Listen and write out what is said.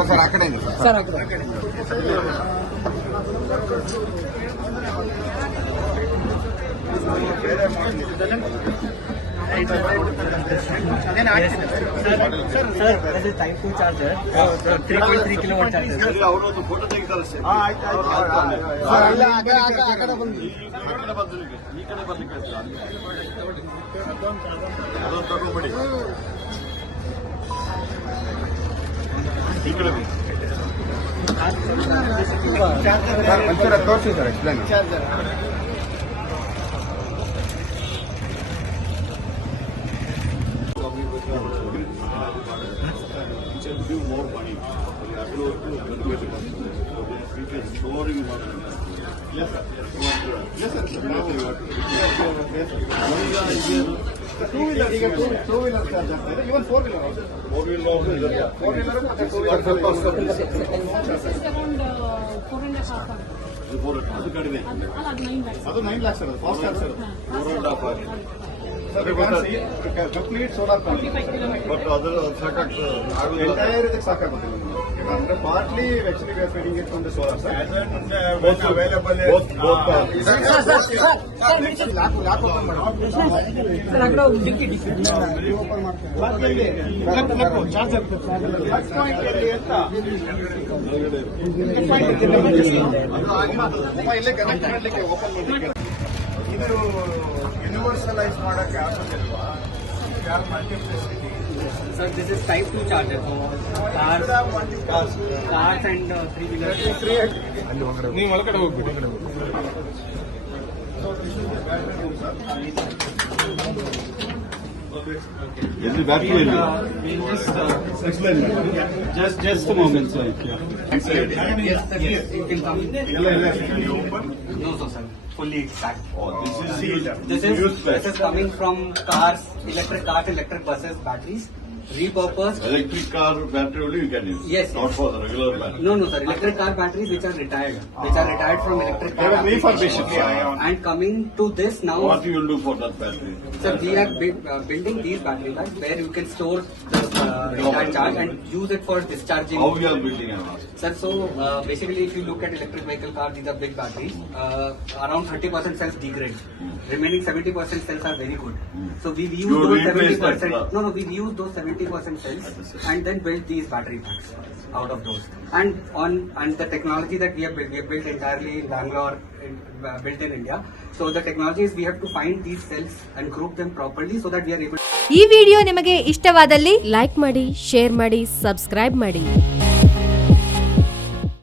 Sir అక్కడే sir అక్కడ type charger three point three kilometre charger ಅವರು ಫೋಟೋ ತೆಗಿತಾರೆ ಈ ಕಡೆ ಬರ್ಲಿಕ್ಕೆ ಅದೊಂದು ತಗೊಂಡ್ಬಿಡಿ ಈ ಕಡೆ ಬನ್ನಿ. ಸರ್ ಒಂಚೂರು ತೋರಿಸಿ sir explain It will give more money. We can store in one. Yes, sir. Yes, sir. Two wheeler ಈಗ ಟೂ ವೀಲರ್ ಚಾರ್ಜ್ ಆಗ್ತಾ ಇದೆ even four wheeler is there. Four wheeler ಮತ್ತೆ ಟೂ ವೀಲರ್ ಸ್ವಲ್ಪ uh. ಅದು ಕಡಿಮೆ ಅದು nine lakhs ಇರೋದು fast charge Four four and half ಆಗಿದೆ. Complete solar. ಬಟ್ ಅದರ ಸಾಕಾಗ್ತದೆ ಎಂಟೈರ್ ಇದಕ್ಕೆ ಸಾಕಾಗುದಿಲ್ಲ. ಅಂದ್ರೆ partly actually we are feeding it from the solar sir Both both both are. Sir sir sir sir lock lock open ಮಾಡಿ sir ಆ ಕಡೆ ಒಂದು ಡಿಕ್ಕಿ ಡಿಕ್ಕಿ ಇಲ್ಲೇ ಕನೆಕ್ಟ್ ಮಾಡ್ಲಿಕ್ಕೆ ಓಪನ್ ಮಾಡ್ಲಿಕ್ಕೆ ಇದು ಯೂನಿವರ್ಸಲೈಸ್ ಮಾಡಕ್ಕೆ ಆಗೋದಿಲ್ವಾ ಯಾರು multiplicity Sir, this is Type 2 charger. So, cars, cars and uh, three wheelers. ನೀವು ಒಳಗಡೆ ಹೋಗ್ಬಿಡಿ Is it back to you? Just, uh, Explain that. Yeah. Just, just a moment, sir. Yeah. sir. Yes, sir. Yes, sir. Yes, sir. Yes, sir. Yes, sir. Yes, sir. Yes, sir, Yes, sir. Fully packed. Oh, this is this is this is coming from cars, electric cars, electric buses, batteries. Repurposed. electric car battery only you can use. Yes, Not yes. for the regular battery. No, no, sir. Electric car batteries which are retired, which are retired from electric car. Refurbished. applications. And coming to this now, What you will do for that battery? sir, we are bu- uh, building these battery packs where you can store the uh, retired charge and use it for discharging. How you are building house? Sir, so uh, basically, if you look at electric vehicle car, these are big batteries. Uh, around 30% cells degrade. Remaining 70% cells are very good. So we use You those 70%. uh, no, no, we've used those 70% cells and then build these battery packs out of those. And on and the technology that we have built, we have built entirely in Bangalore, in, uh, built in India. So the technology is we have to find these cells and group them properly so that we are able. ಈ video ನಿಮಗೆ ಇಷ್ಟವಾದಲ್ಲಿ like ಮಾಡಿ share ಮಾಡಿ subscribe ಮಾಡಿ